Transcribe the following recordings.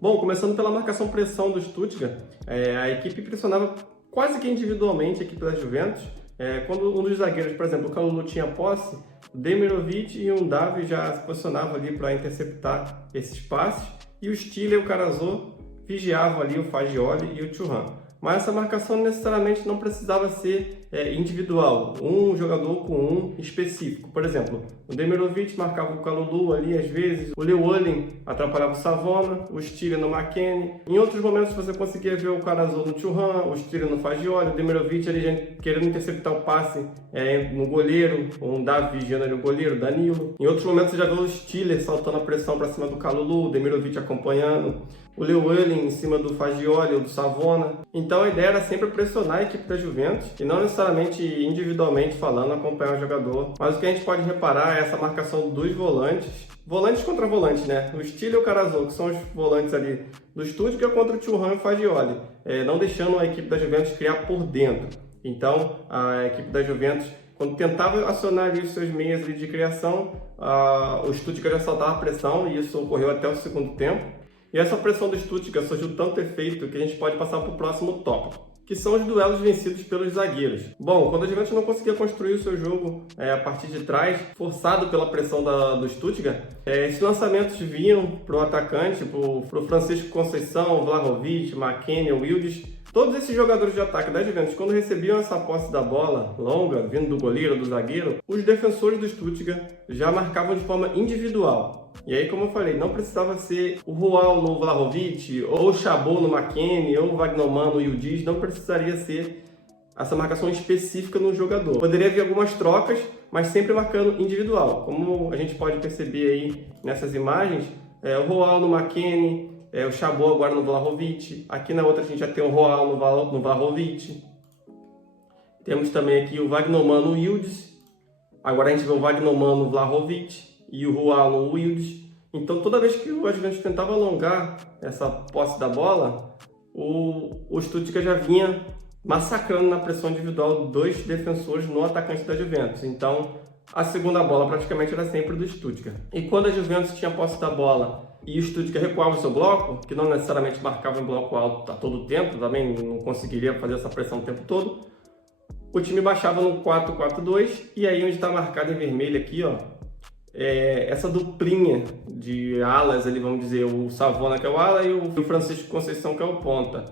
Bom, começando pela marcação-pressão do Stuttgart, a equipe pressionava quase que individualmente a equipe da Juventus. Quando um dos zagueiros, por exemplo, o Kalulu tinha posse, o Demirovic e o Undav já se posicionavam ali para interceptar esses passes, e o Stiller e o Karazor vigiavam ali o Fagioli e o Thuram. Mas essa marcação necessariamente não precisava ser individual, um jogador com um específico. Por exemplo, o Demirovic marcava o Kalulu ali às vezes, o Llewellyn atrapalhava o Savona, o Stiller no McKennie. Em outros momentos você conseguia ver o Karazor no Thuram, o Stiller no Fagioli, o Demirovic ali querendo interceptar o passe no goleiro, ou um Davi vigiando ali o goleiro, Danilo. Em outros momentos você já viu o Stiller saltando a pressão para cima do Kalulu, o Demirovic acompanhando, o Llewellyn em cima do Fagioli ou do Savona. Então a ideia era sempre pressionar a equipe da Juventus e não necessariamente individualmente falando acompanhar o jogador. Mas o que a gente pode reparar é essa marcação dos volantes contra volantes, né? O Stiller e o Karazor, que são os volantes ali do Stuttgart, contra o Thuram e o Fagioli, não deixando a equipe da Juventus criar por dentro. Então a equipe da Juventus, quando tentava acionar ali os seus meios ali de criação, o Stuttgart já saltava a pressão, e isso ocorreu até o segundo tempo. E essa pressão do Stuttgart surgiu tanto efeito que a gente pode passar para o próximo tópico, que são os duelos vencidos pelos zagueiros. Bom, quando a Juventus não conseguia construir o seu jogo a partir de trás, forçado pela pressão do Stuttgart, esses lançamentos vinham para o atacante, para o Francisco Conceição, Vlahovic, McKennie, Wildes. Todos esses jogadores de ataque da Juventus, quando recebiam essa posse da bola longa, vindo do goleiro ou do zagueiro, os defensores do Stuttgart já marcavam de forma individual. E aí, como eu falei, não precisava ser o Rual no Vlahovic, ou o Chabot no McKennie, ou o Wagnermann no Yildiz, não precisaria ser essa marcação específica no jogador. Poderia haver algumas trocas, mas sempre marcando individual. Como a gente pode perceber aí nessas imagens, o Rual no McKennie, o Chabot agora no Vlahovic. Aqui na outra a gente já tem o Rual no Vlahovic. Temos também aqui o Wagnermann no Yildiz. Agora a gente vê o Wagnermann no Vlahovic e o Rual no Wildes. Então toda vez que o Juventus tentava alongar essa posse da bola, o Stuttgart já vinha massacrando na pressão individual dois defensores no atacante da Juventus. Então a segunda bola praticamente era sempre do Stuttgart. E quando a Juventus tinha posse da bola e o Stuttgart recuava o seu bloco, que não necessariamente marcava em bloco alto a todo tempo, também não conseguiria fazer essa pressão o tempo todo, o time baixava no 4-4-2, e aí onde está marcado em vermelho aqui, ó, essa duplinha de alas ali, vamos dizer, o Savona que é o ala e o Francisco Conceição que é o ponta.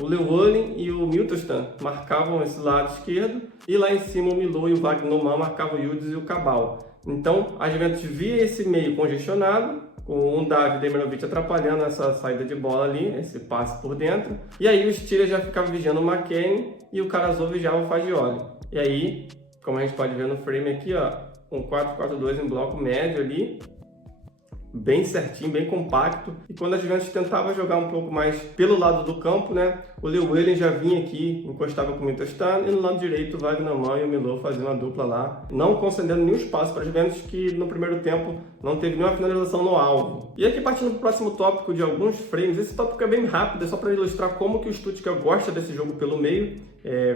O Llewellyn e o Mittelstadt marcavam esse lado esquerdo, e lá em cima o Milot e o Wagnermann marcavam o Yildiz e o Cabal. Então a Juventus via esse meio congestionado, com o Undav e o Demirovic atrapalhando essa saída de bola ali, esse passe por dentro. E aí o Stiller já ficava vigiando o McKennie e o Karazor vigiava o Fagioli. E aí, como a gente pode ver no frame aqui, ó, um 4-4-2 em bloco médio ali, bem certinho, bem compacto. E quando a Juventus tentava jogar um pouco mais pelo lado do campo, né, o Llewellyn já vinha aqui, encostava com o Mittelstadt, e no lado direito o Wagnermann e o Milot faziam uma dupla lá, não concedendo nenhum espaço para a Juventus, que no primeiro tempo não teve nenhuma finalização no alvo. E aqui, partindo para o próximo tópico de alguns frames, esse tópico é bem rápido, é só para ilustrar como que o Stuttgart gosta desse jogo pelo meio.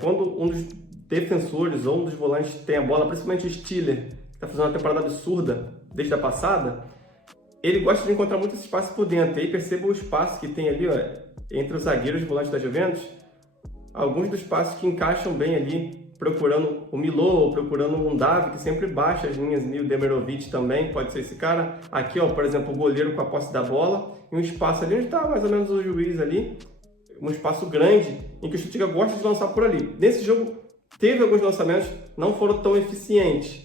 Quando um dos defensores ou um dos volantes tem a bola, principalmente o Stiller, que está fazendo uma temporada absurda desde a passada, ele gosta de encontrar muito esse espaço por dentro. E aí perceba o espaço que tem ali, ó, entre os zagueiros e volantes da Juventus. Alguns dos passos que encaixam bem ali, procurando o Milot, procurando um Undav, que sempre baixa as linhas ali, o Demirovic também, pode ser esse cara. Aqui, ó, por exemplo, o goleiro com a posse da bola, e um espaço ali onde está mais ou menos o juiz ali, um espaço grande, em que o Stuttgart gosta de lançar por ali. Nesse jogo, teve alguns lançamentos, não foram tão eficientes,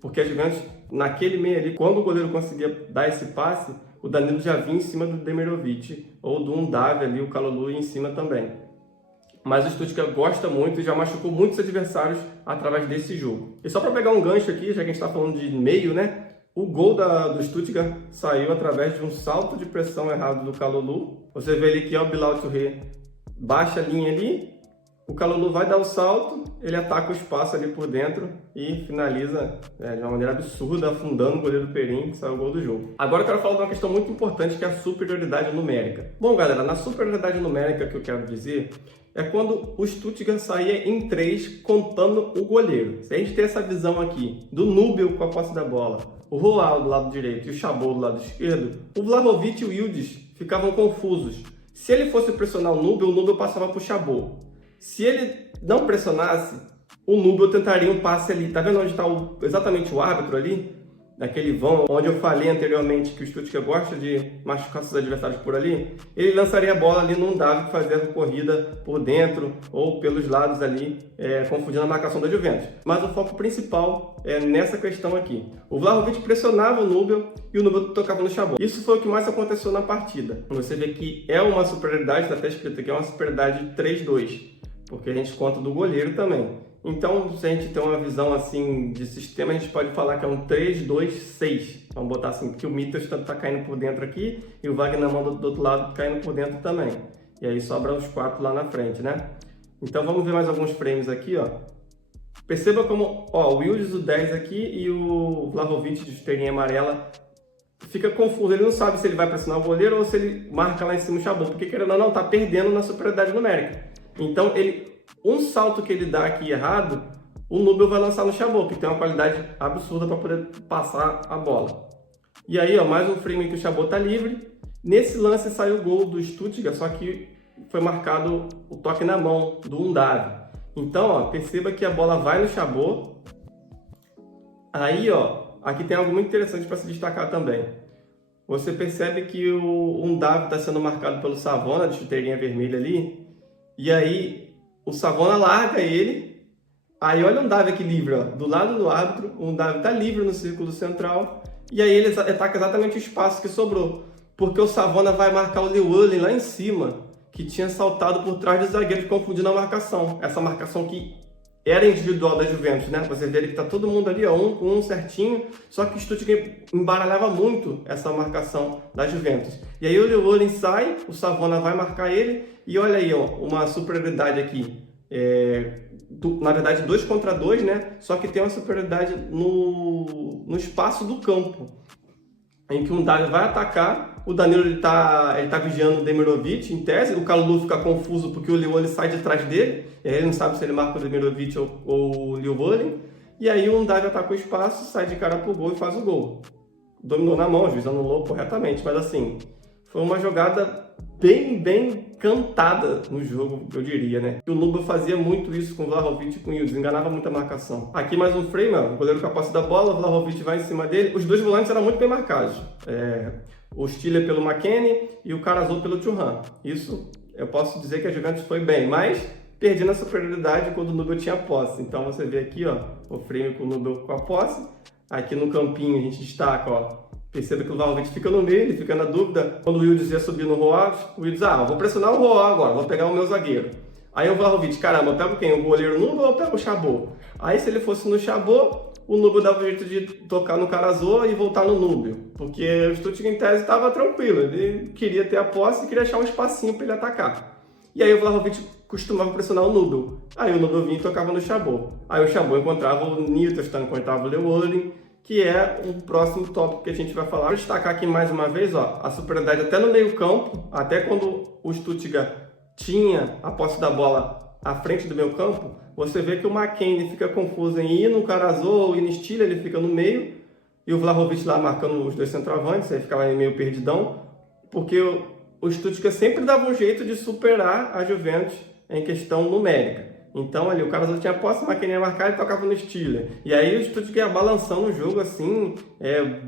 porque a Juventus, naquele meio ali, quando o goleiro conseguia dar esse passe, o Danilo já vinha em cima do Demirovic, ou do Undav ali, o Kalulu em cima também. Mas o Stuttgart gosta muito e já machucou muitos adversários através desse jogo. E só para pegar um gancho aqui, já que a gente está falando de meio, né? O gol do Stuttgart saiu através de um salto de pressão errado do Kalulu. Você vê ali que o Bilal Touré baixa a linha ali, o Kalulu vai dar o salto, ele ataca o espaço ali por dentro e finaliza de uma maneira absurda, afundando o goleiro Perin, que saiu o gol do jogo. Agora eu quero falar de uma questão muito importante, que é a superioridade numérica. Bom, galera, na superioridade numérica que eu quero dizer é quando o Stuttgart saía em 3 contando o goleiro. Se a gente tem essa visão aqui do Nubel com a posse da bola, o Rual do lado direito e o Chabot do lado esquerdo, o Vlahovic e o Yildiz ficavam confusos. Se ele fosse pressionar o Nubel passava para o Chabot. Se ele não pressionasse, o Nubel tentaria um passe ali. Tá vendo onde está exatamente o árbitro ali? Naquele vão onde eu falei anteriormente que o Stuttgart gosta de machucar seus adversários por ali. Ele lançaria a bola ali num Davi que fazia a corrida por dentro ou pelos lados ali, confundindo a marcação da Juventus. Mas o foco principal é nessa questão aqui. O Vlahovic pressionava o Nubel e o Nubel tocava no Chabot. Isso foi o que mais aconteceu na partida. Você vê que é uma superioridade, está até escrito aqui, é uma superioridade 3-2, porque a gente conta do goleiro também. Então, se a gente tem uma visão assim de sistema, a gente pode falar que é um 3-2-6. Vamos botar assim, porque o Mittelstadt está caindo por dentro aqui e o Wagnermann do outro lado caindo por dentro também. E aí sobram os 4 lá na frente, né? Então vamos ver mais alguns frames aqui, ó. Perceba como, ó, o Yildiz, o 10 aqui e o Vlahovic de esteirinha amarela fica confuso. Ele não sabe se ele vai pressionar o goleiro ou se ele marca lá em cima o Chabot, porque querendo ou não, tá perdendo na superioridade numérica. Então um salto que ele dá aqui errado, o Nubel vai lançar no Chabot, que tem uma qualidade absurda para poder passar a bola. E aí, ó, mais um frame que o Chabot tá livre. Nesse lance saiu o gol do Stuttgart, só que foi marcado o toque na mão do Undav. Então, ó, perceba que a bola vai no Chabot. Aí, ó, aqui tem algo muito interessante para se destacar também. Você percebe que o Undav está sendo marcado pelo Savona, de chuteirinha vermelha ali. E aí o Savona larga ele, aí olha o Undav aqui livre, ó, do lado do árbitro, o Undav está livre no círculo central, e aí ele ataca exatamente o espaço que sobrou, porque o Savona vai marcar o Llewellyn lá em cima, que tinha saltado por trás do zagueiro, confundindo a marcação, essa marcação que era individual da Juventus, né? Você vê que tá todo mundo ali, ó, um com um certinho, só que o Stuttgart embaralhava muito essa marcação da Juventus. E aí o Llewellyn sai, o Savona vai marcar ele, e olha aí, ó, uma superioridade aqui. Na verdade, 2 contra 2, né? Só que tem uma superioridade no espaço do campo, em que o Undav vai atacar, o Danilo ele tá vigiando o Demirovic, em tese, o Kalulu fica confuso porque o Llewellyn sai de trás dele, e aí ele não sabe se ele marca o Demirovic ou o Llewellyn, e aí o Undav ataca o espaço, sai de cara pro gol e faz o gol. Dominou na mão, o juiz anulou corretamente, mas assim, foi uma jogada bem cantada no jogo, eu diria, né? O Nubel fazia muito isso com o Vlahovic e com o Yildiz, enganava muita marcação. Aqui mais um frame, ó, o goleiro com a posse da bola, o Vlahovic vai em cima dele. Os dois volantes eram muito bem marcados. O Stiller pelo McKennie e o Karazor pelo Thuram. Isso eu posso dizer que a Juventus foi bem, mas perdendo a superioridade quando o Nubel tinha posse. Então você vê aqui, ó, o frame com o Nubel com a posse. Aqui no campinho a gente destaca, ó, perceba que o Vlahovic fica no meio, ele fica na dúvida. Quando o Yildiz ia subir no Roa, o Yildiz, eu vou pressionar o Roa agora, vou pegar o meu zagueiro. Aí o Vlahovic, caramba, eu pego quem? O goleiro Nubel ou eu pego o Chabot? Aí se ele fosse no Chabot, o Nubel dava o jeito de tocar no Karazor e voltar no Nubel. Porque o Stuttgart em tese estava tranquilo, ele queria ter a posse e queria achar um espacinho para ele atacar. E aí o Vlahovic costumava pressionar o Nubel. Aí o Nubel vinha e tocava no Chabot. Aí o Chabot encontrava o Mittelstadt, encontrava o Llewellyn, que é o próximo tópico que a gente vai falar. Vou destacar aqui mais uma vez, ó, a superioridade até no meio campo, até quando o Stuttgart tinha a posse da bola à frente do meio campo, você vê que o McKennie fica confuso em ir no Karazor ou ir no Stiller, ele fica no meio, e o Vlahovic lá marcando os dois centroavantes, aí ficava meio perdidão, porque o Stuttgart sempre dava um jeito de superar a Juventus em questão numérica. Então ali o Karazor tinha posse, o McKennie ia marcar e tocava no Stiller. E aí o Stuttgart ia balançando o jogo assim,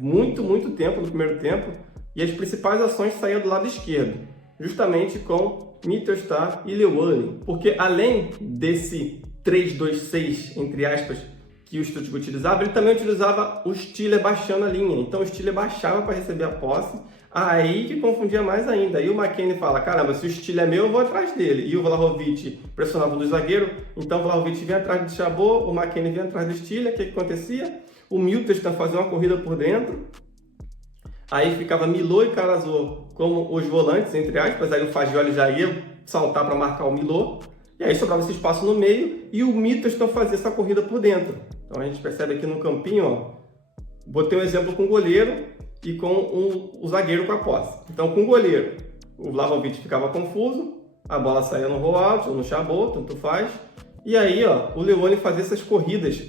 muito tempo no primeiro tempo, e as principais ações saíam do lado esquerdo, justamente com Mittelstadt e Llewellyn. Porque além desse 3-2-6, entre aspas, que o Stuttgart utilizava, ele também utilizava o Stiller baixando a linha. Então o Stiller baixava para receber a posse, aí que confundia mais ainda. Aí o McKennie fala, caramba, se o Stiller é meu, eu vou atrás dele. E o Vlahovic pressionava do zagueiro, então o Vlahovic vinha atrás do Chabot, o McKennie vinha atrás do Stiller. O que acontecia? O Mittelstadt fazia uma corrida por dentro, aí ficava Milot e Karazor como os volantes, entre aspas, aí o Fagioli já ia saltar para marcar o Milot, e aí sobrava esse espaço no meio, e o Mittelstadt fazia essa corrida por dentro. Então a gente percebe aqui no campinho, ó, botei um exemplo com o goleiro e com o zagueiro com a posse. Então com o goleiro, o Vlahovic ficava confuso, a bola saía no rollout ou no Chabot, tanto faz, e aí ó, o Llewellyn fazia essas corridas,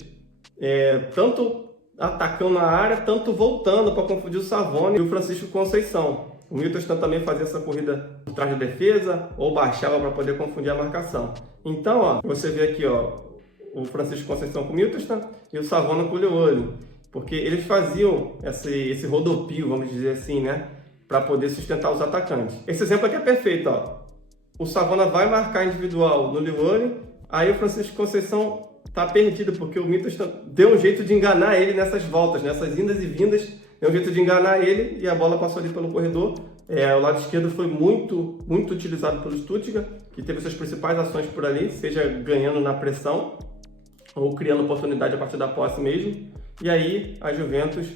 tanto atacando a área, tanto voltando para confundir o Savona e o Francisco Conceição. O Milton também fazia essa corrida por trás da defesa ou baixava para poder confundir a marcação. Então, ó, você vê aqui, ó, o Francisco Conceição com o Milton e o Savona com o Leuane, porque eles faziam esse rodopio, vamos dizer assim, né, para poder sustentar os atacantes. Esse exemplo aqui é perfeito, ó. O Savona vai marcar individual no Leuane, aí o Francisco Conceição tá perdido, porque o Milton deu um jeito de enganar ele nessas voltas, nessas indas e vindas, deu um jeito de enganar ele e a bola passou ali pelo corredor. O lado esquerdo foi muito utilizado pelo Stuttgart, que teve suas principais ações por ali, seja ganhando na pressão ou criando oportunidade a partir da posse mesmo. E aí a Juventus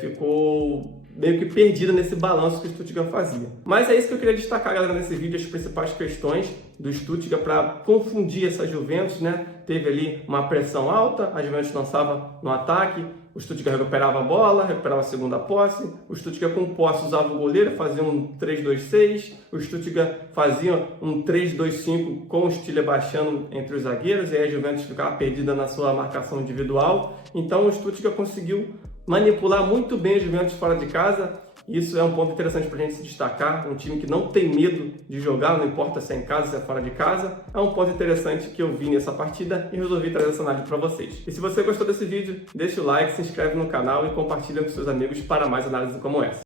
ficou meio que perdida nesse balanço que o Stuttgart fazia. Mas é isso que eu queria destacar, galera, nesse vídeo, as principais questões do Stuttgart para confundir essa Juventus, né? Teve ali uma pressão alta, a Juventus lançava no ataque, o Stuttgart recuperava a bola, recuperava a segunda posse, o Stuttgart com posse usava o goleiro, fazia um 3-2-6, o Stuttgart fazia um 3-2-5 com o Stiller baixando entre os zagueiros, e aí a Juventus ficava perdida na sua marcação individual. Então o Stuttgart conseguiu manipular muito bem a Juventus fora de casa. Isso é um ponto interessante para a gente se destacar. Um time que não tem medo de jogar, não importa se é em casa, se é fora de casa. É um ponto interessante que eu vi nessa partida e resolvi trazer essa análise para vocês. E se você gostou desse vídeo, deixa o like, se inscreve no canal e compartilha com seus amigos para mais análises como essa.